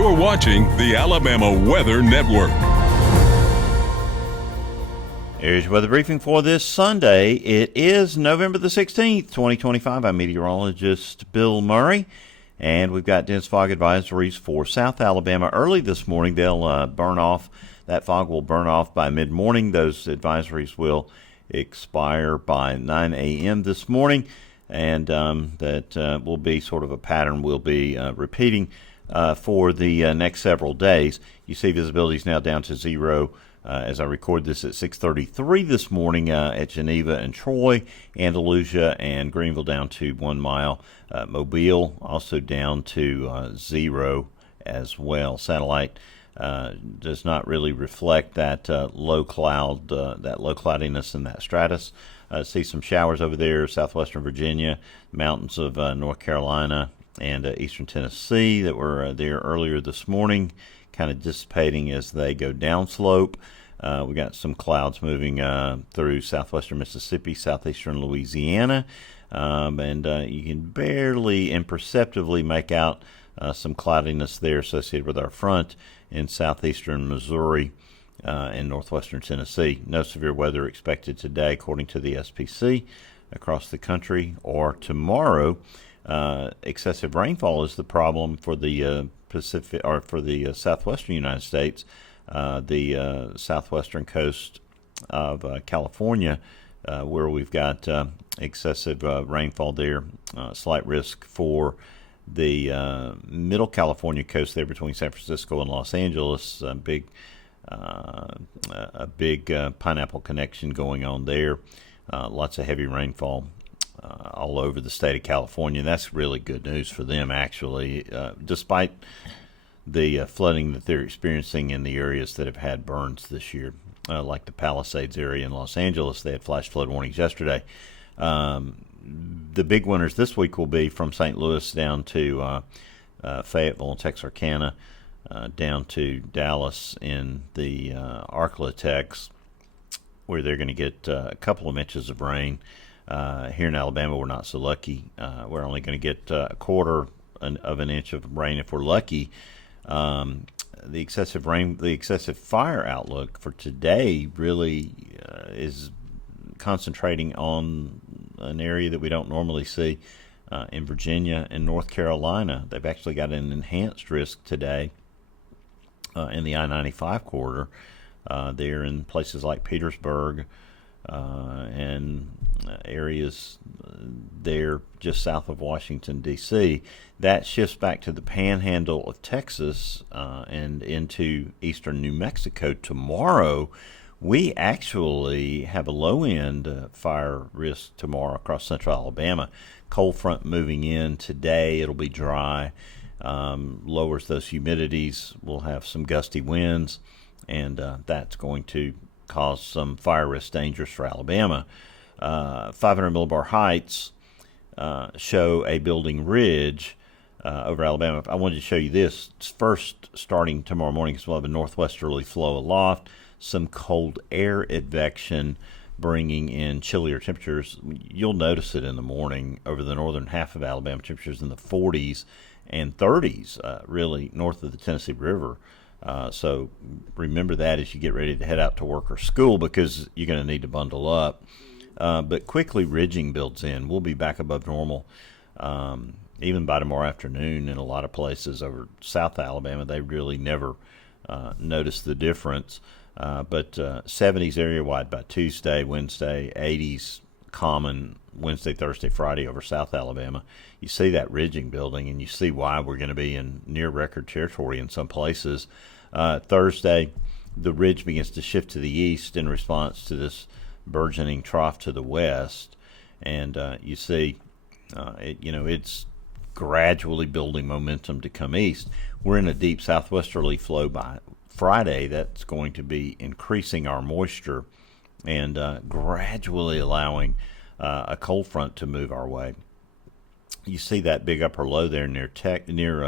You're watching the Alabama Weather Network. Here's your weather briefing for this Sunday. It is November the 16th, 2025. I'm meteorologist Bill Murray, and we've got dense fog advisories for South Alabama. Early this morning, they'll burn off. That fog will burn off by mid-morning. Those advisories will expire by 9 a.m. this morning, and that will be sort of a pattern we'll be repeating for the next several days. You see visibility is now down to zero as I record this at 6:33 this morning at Geneva and Troy, Andalusia and Greenville down to 1 mile. Mobile also down to zero as well. Satellite does not really reflect that low cloudiness in that stratus. See some showers over there, southwestern Virginia, mountains of North Carolina, and eastern Tennessee that were there earlier this morning, kind of dissipating as they go downslope. We got some clouds moving through southwestern Mississippi, southeastern Louisiana, and you can barely imperceptibly make out some cloudiness there associated with our front in southeastern Missouri and northwestern Tennessee. No severe weather expected today, according to the SPC, across the country or tomorrow. Excessive rainfall is the problem for the Pacific or for the southwestern United States, the southwestern coast of California, where we've got excessive rainfall there. Slight risk for the middle California coast there between San Francisco and Los Angeles. A big pineapple connection going on there. Lots of heavy rainfall all over the state of California. That's really good news for them, actually, despite the flooding that they're experiencing in the areas that have had burns this year, like the Palisades area in Los Angeles. They had flash flood warnings yesterday. The big winners this week will be from St. Louis down to Fayetteville and Texarkana, down to Dallas in the Arklatex, where they're going to get a couple of inches of rain. Here in Alabama, we're not so lucky. We're only going to get a quarter of an inch of rain if we're lucky. The excessive fire outlook for today really is concentrating on an area that we don't normally see in Virginia and North Carolina. They've actually got an enhanced risk today in the I-95 corridor. They're in places like Petersburg and areas there just south of Washington, D.C. That shifts back to the panhandle of Texas and into eastern New Mexico tomorrow. We actually have a low-end fire risk tomorrow across central Alabama. Cold front moving in today. It'll be dry, lowers those humidities. We'll have some gusty winds, and that's going to cause some fire risk dangers for Alabama. 500 millibar heights show a building ridge over Alabama. I wanted to show you this first starting tomorrow morning because we'll have a northwesterly flow aloft, some cold air advection bringing in chillier temperatures. You'll notice it in the morning over the northern half of Alabama, temperatures in the 40s and 30s, really north of the Tennessee River. So remember that as you get ready to head out to work or school, because you're going to need to bundle up. But quickly ridging builds in. We'll be back above normal even by tomorrow afternoon in a lot of places over South Alabama. They really never notice the difference. But 70s area-wide by Tuesday, Wednesday, 80s common Wednesday, Thursday, Friday over South Alabama. You see that ridging building, and you see why we're going to be in near-record territory in some places. Thursday, the ridge begins to shift to the east in response to this burgeoning trough to the west, and you see it's gradually building momentum to come east. We're in a deep southwesterly flow by Friday that's going to be increasing our moisture and gradually allowing a cold front to move our way. You see that big upper low there near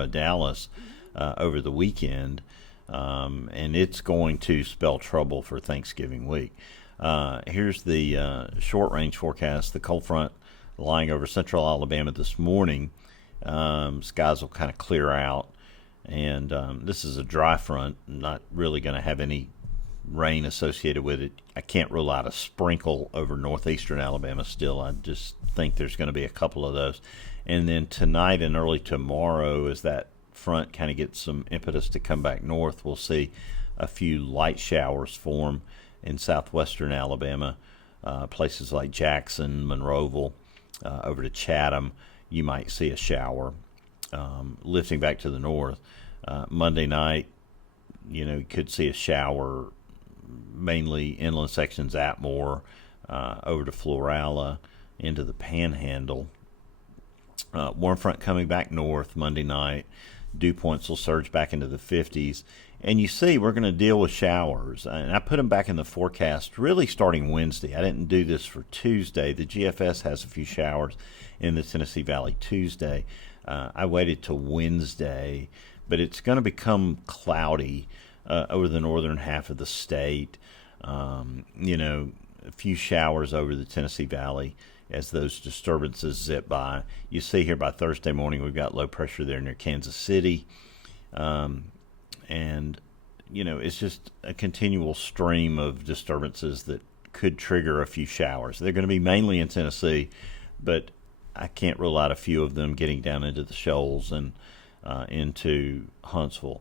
Dallas over the weekend, and it's going to spell trouble for Thanksgiving week. Here's the short-range forecast. The cold front lying over central Alabama this morning. Skies will kind of clear out, And this is a dry front, not really going to have any rain associated with it. I can't rule out a sprinkle over northeastern Alabama still. I just think there's going to be a couple of those. And then tonight and early tomorrow, as that front kind of gets some impetus to come back north, we'll see a few light showers form in southwestern Alabama, places like Jackson, Monroeville, over to Chatham. You might see a shower. Lifting back to the north, Monday night, you could see a shower, mainly inland sections, Atmore, over to Florala, into the Panhandle. Warm front coming back north Monday night. Dew points will surge back into the 50s. And you see, we're going to deal with showers. And I put them back in the forecast really starting Wednesday. I didn't do this for Tuesday. The GFS has a few showers in the Tennessee Valley Tuesday. I waited till Wednesday, but it's going to become cloudy over the northern half of the state. A few showers over the Tennessee Valley as those disturbances zip by. You see here by Thursday morning, we've got low pressure there near Kansas City. It's just a continual stream of disturbances that could trigger a few showers. They're going to be mainly in Tennessee, but I can't rule out a few of them getting down into the shoals and into Huntsville.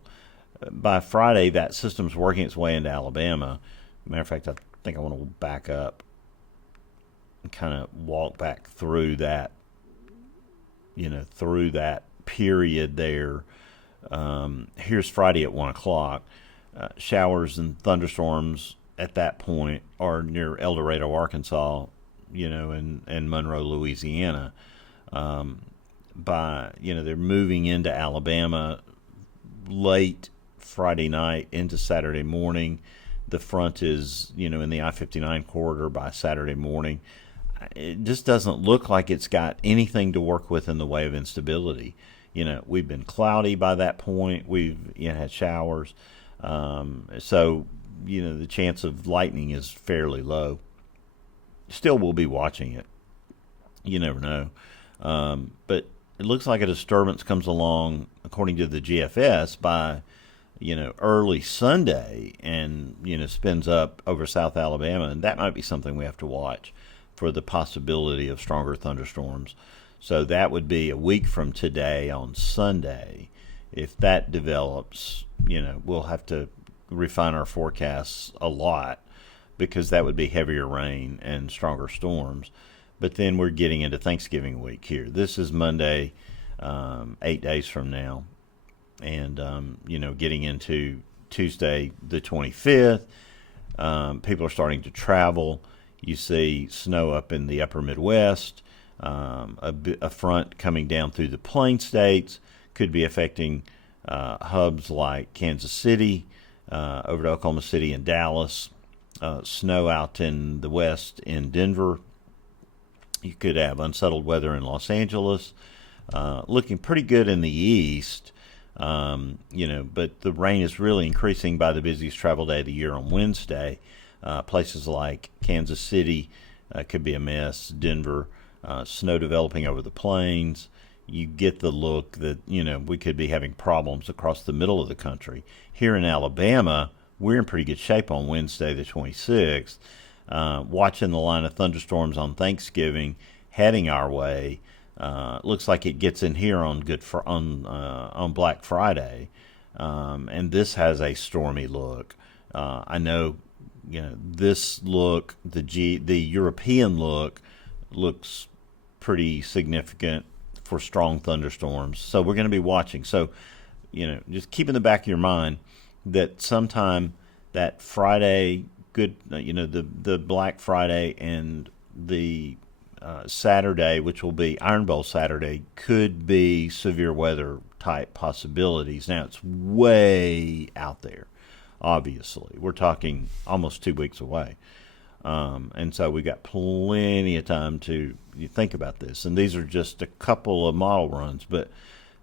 By Friday, that system's working its way into Alabama. Matter of fact, I think I want to back up and kind of walk back through that, through that period there. Here's Friday at 1 o'clock. Showers and thunderstorms at that point are near El Dorado, Arkansas, and Monroe, Louisiana. They're moving into Alabama late Friday night into Saturday morning. The front is, in the I-59 corridor by Saturday morning. It just doesn't look like it's got anything to work with in the way of instability. We've been cloudy by that point. We've had showers. So the chance of lightning is fairly low. Still, we'll be watching it. You never know. But it looks like a disturbance comes along, according to the GFS, by, early Sunday and, spins up over South Alabama. And that might be something we have to watch for the possibility of stronger thunderstorms. So that would be a week from today on Sunday. If that develops, we'll have to refine our forecasts a lot because that would be heavier rain and stronger storms. But then we're getting into Thanksgiving week here. This is Monday, 8 days from now. And, getting into Tuesday the 25th, people are starting to travel. You see snow up in the upper Midwest. A front coming down through the Plain States could be affecting hubs like Kansas City, over to Oklahoma City and Dallas. Snow out in the west in Denver. You could have unsettled weather in Los Angeles. Looking pretty good in the east, but the rain is really increasing by the busiest travel day of the year on Wednesday. Places like Kansas City could be a mess. Denver, snow developing over the plains. You get the look that, we could be having problems across the middle of the country. Here in Alabama, we're in pretty good shape on Wednesday the 26th. Watching the line of thunderstorms on Thanksgiving heading our way. Looks like it gets in here on on Black Friday. And this has a stormy look. I know, this look, the European look, looks pretty significant for strong thunderstorms. So we're going to be watching. So, just keep in the back of your mind that sometime that Friday, the Black Friday and the Saturday, which will be Iron Bowl Saturday, could be severe weather type possibilities. Now, it's way out there, obviously. We're talking almost 2 weeks away. And so we've got plenty of time to think about this. And these are just a couple of model runs, but,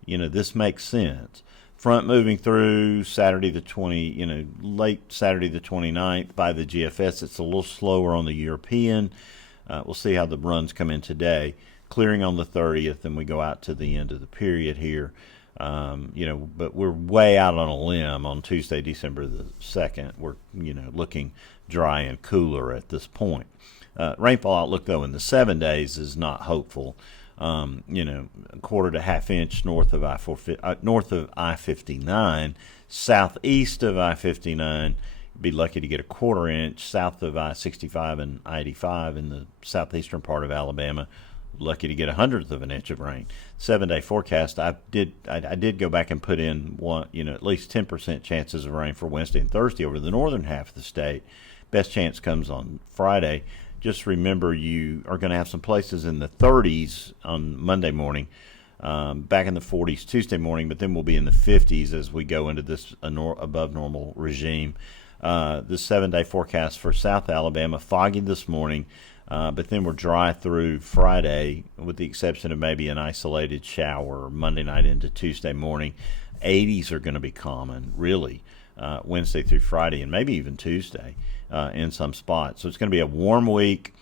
this makes sense. Front moving through Saturday the late Saturday the 29th by the GFS. It's a little slower on the European. We'll see how the runs come in today. Clearing on the 30th, and we go out to the end of the period here. But we're way out on a limb on Tuesday, December the 2nd. We're, looking dry and cooler at this point. Rainfall outlook, though, in the 7 days is not hopeful. A quarter to half inch north of I-59, southeast of I-59. Be lucky to get a quarter inch south of I-65 and I-85 in the southeastern part of Alabama. Lucky to get 1/100 of an inch of rain. 7-day forecast. I did go back and put in at least 10% chances of rain for Wednesday and Thursday over the northern half of the state. Best chance comes on Friday. Just remember, you are going to have some places in the 30s on Monday morning, back in the 40s Tuesday morning, but then we'll be in the 50s as we go into this above normal regime. The 7-day forecast for South Alabama, foggy this morning, but then we're dry through Friday, with the exception of maybe an isolated shower Monday night into Tuesday morning. 80s are going to be common, really, Wednesday through Friday, and maybe even Tuesday in some spots. So it's going to be a warm week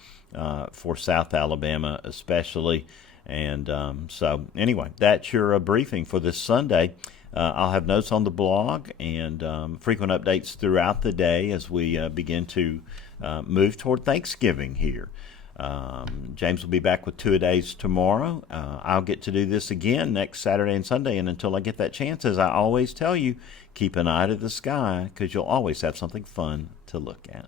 for South Alabama especially. And so anyway, that's your briefing for this Sunday. I'll have notes on the blog and frequent updates throughout the day as we begin to move toward Thanksgiving here. James will be back with 2-a-days tomorrow. I'll get to do this again next Saturday and Sunday, and until I get that chance, as I always tell you, keep an eye to the sky, because you'll always have something fun to look at.